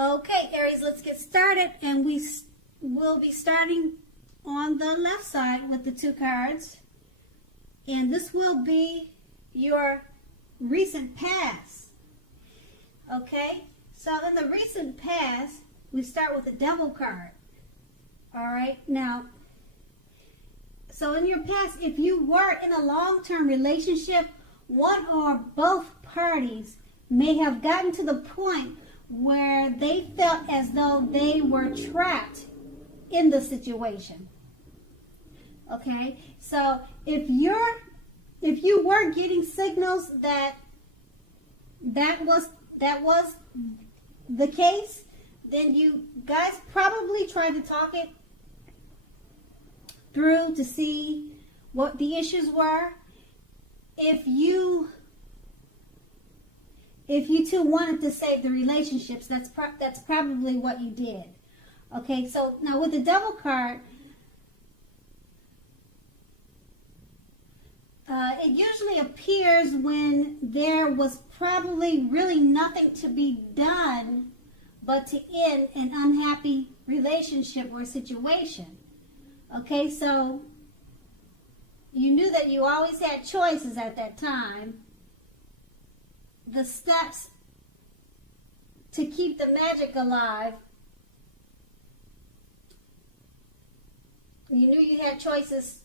Okay, Aries, let's get started, and we will be starting on the left side with the two cards, and this will be your recent past. Okay, so in the recent past, we start with the Devil card. All right, now, so in your past, if you were in a long-term relationship, one or both parties may have gotten to the point where they felt as though they were trapped in the situation. Okay, so if you were getting signals that was the case, then you guys probably tried to talk it through to see what the issues were. If you two wanted to save the relationships, that's probably what you did. Okay, so now with the Devil card, it usually appears when there was probably really nothing to be done but to end an unhappy relationship or situation. Okay, so you knew that you always had choices at that time. The steps to keep the magic alive, you knew you had choices,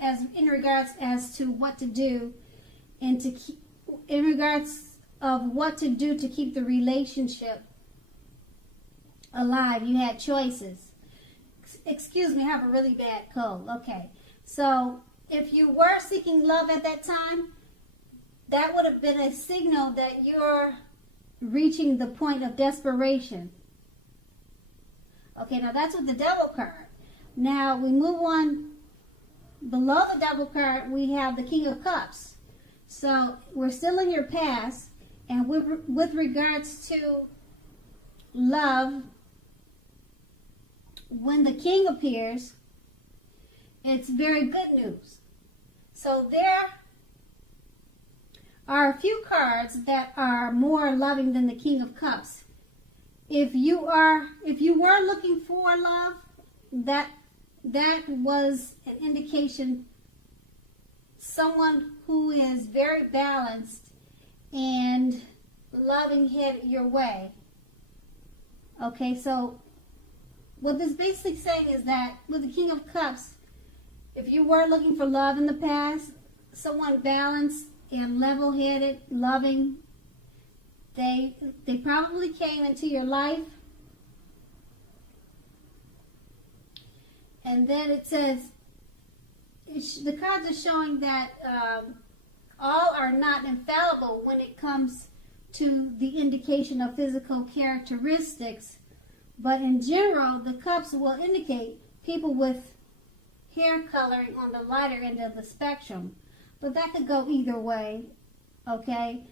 as in regards as to what to do, and to keep, in regards of what to do to keep the relationship alive. You had choices. Excuse me, I have a really bad cold. Okay, so if you were seeking love at that time, that would have been a signal that you're reaching the point of desperation. Okay, now that's with the Devil card. Now we move on. Below the Devil card, we have the King of Cups. So we're still in your past, and with regards to love, when the King appears, it's very good news. So there are a few cards that are more loving than the King of Cups. If you were looking for love, that was an indication someone who is very balanced and loving headed your way. Okay, so what this basically saying is that with the King of Cups, if you were looking for love in the past, someone balanced and level-headed, loving, they probably came into your life. And then it says, the cards are showing that all are not infallible when it comes to the indication of physical characteristics. But in general, the cups will indicate people with hair coloring on the lighter end of the spectrum. But that could go either way, okay?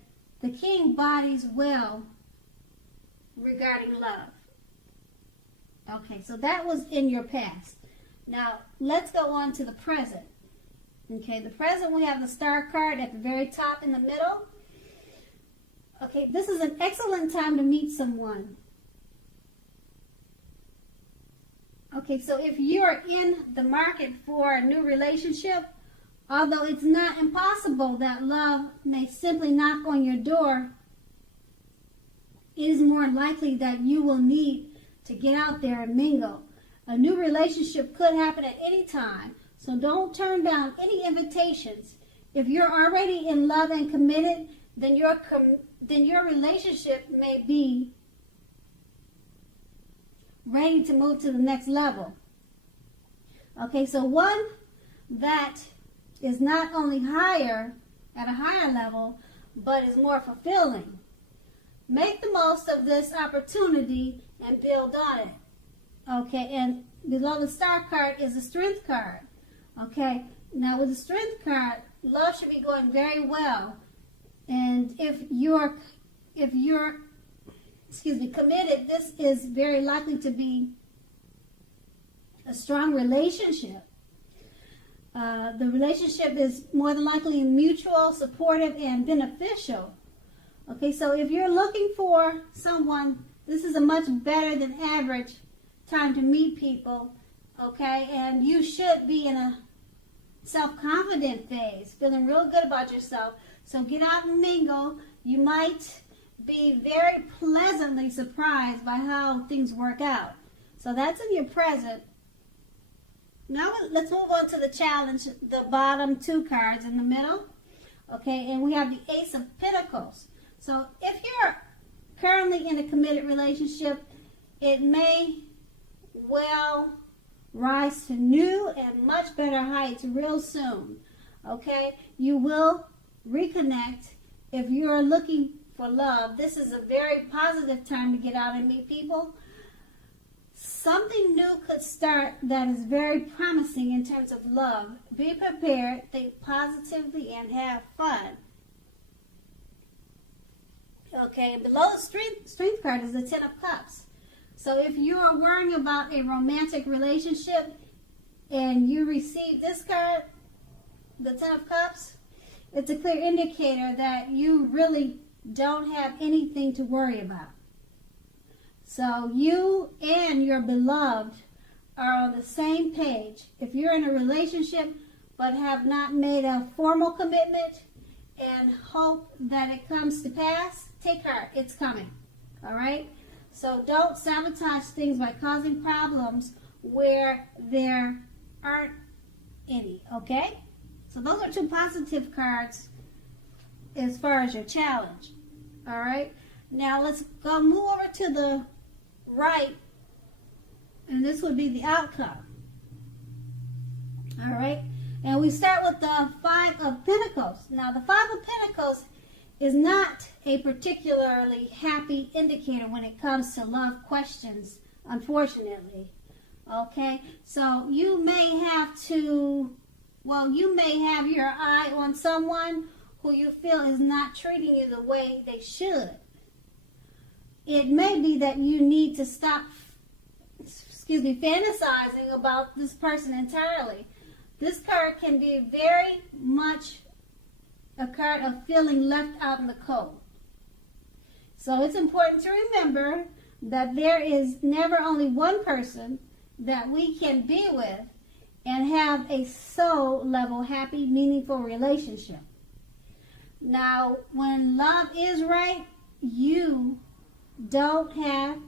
The King bodies well regarding love. Okay, so that was in your past. Now, let's go on to the present. Okay, the present, we have the Star card at the very top in the middle. Okay, this is an excellent time to meet someone. Okay, so if you are in the market for a new relationship, although it's not impossible that love may simply knock on your door, it is more likely that you will need to get out there and mingle. A new relationship could happen at any time, so don't turn down any invitations. If you're already in love and committed, then your relationship may be ready to move to the next level. Okay, so one that is not only higher, at a higher level, but is more fulfilling. Make the most of this opportunity and build on it. Okay, and below the Star card is the Strength card. Okay, now with the Strength card, love should be going very well. And if you're committed, this is very likely to be a strong relationship. The relationship is more than likely mutual, supportive, and beneficial. Okay, so if you're looking for someone This is a much better than average time to meet people, okay? And you should be in a self-confident phase, feeling real good about yourself. So get out and mingle. You might be very pleasantly surprised by how things work out. So that's in your present. Now let's move on to the challenge, the bottom two cards in the middle. Okay, and we have the Ace of Pentacles. So if you're currently in a committed relationship, it may well rise to new and much better heights real soon. Okay, you will reconnect if you're looking for love. This is a very positive time to get out and meet people. Something new could start that is very promising in terms of love. Be prepared, think positively, and have fun. Okay, and below the strength card is the Ten of Cups. So if you are worrying about a romantic relationship and you receive this card, the Ten of Cups, it's a clear indicator that you really don't have anything to worry about. So you and your beloved are on the same page. If you're in a relationship but have not made a formal commitment and hope that it comes to pass, take heart. It's coming. All right? So don't sabotage things by causing problems where there aren't any. Okay? So those are two positive cards as far as your challenge. All right? Now let's go move over to the right, and this would be the outcome. All right, and we start with the Five of Pentacles. Now the Five of Pentacles is not a particularly happy indicator when it comes to love questions, unfortunately. Okay, so you may have to, you may have your eye on someone who you feel is not treating you the way they should. It may be that you need to stop, fantasizing about this person entirely. This card can be very much a card of feeling left out in the cold. So it's important to remember that there is never only one person that we can be with and have a soul level, happy, meaningful relationship. Now, when love is right, you don't have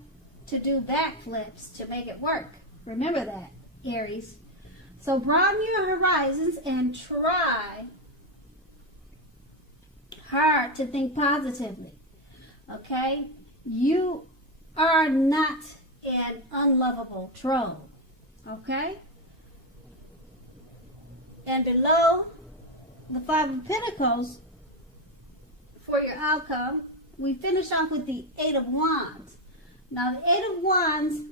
to do backflips to make it work. Remember that, Aries. So broaden your horizons and try hard to think positively. Okay? You are not an unlovable troll. Okay? And below the Five of Pentacles, for your outcome, we finish off with the Eight of Wands. Now, the Eight of Wands,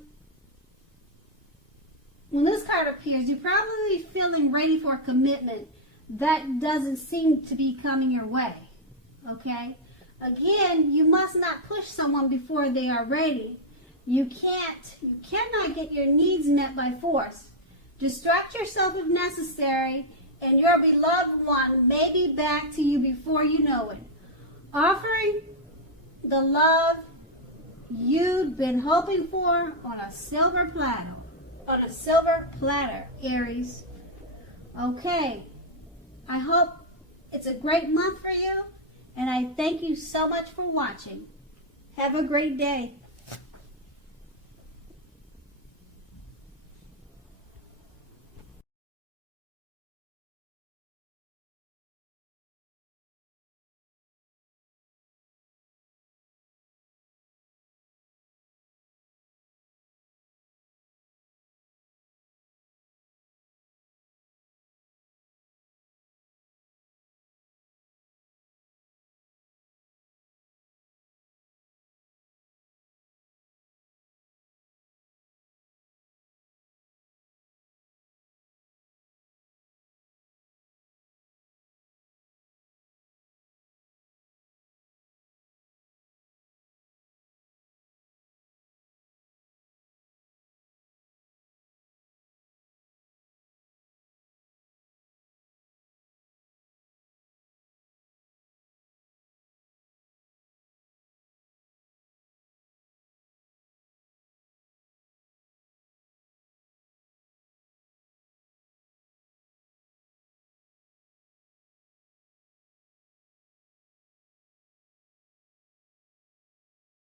when this card appears, you're probably feeling ready for a commitment that doesn't seem to be coming your way. Okay? Again, you must not push someone before they are ready. You cannot get your needs met by force. Distract yourself if necessary, and your beloved one may be back to you before you know it, offering the love you'd been hoping for on a silver platter. On a silver platter, Aries. Okay. I hope it's a great month for you, and I thank you so much for watching. Have a great day.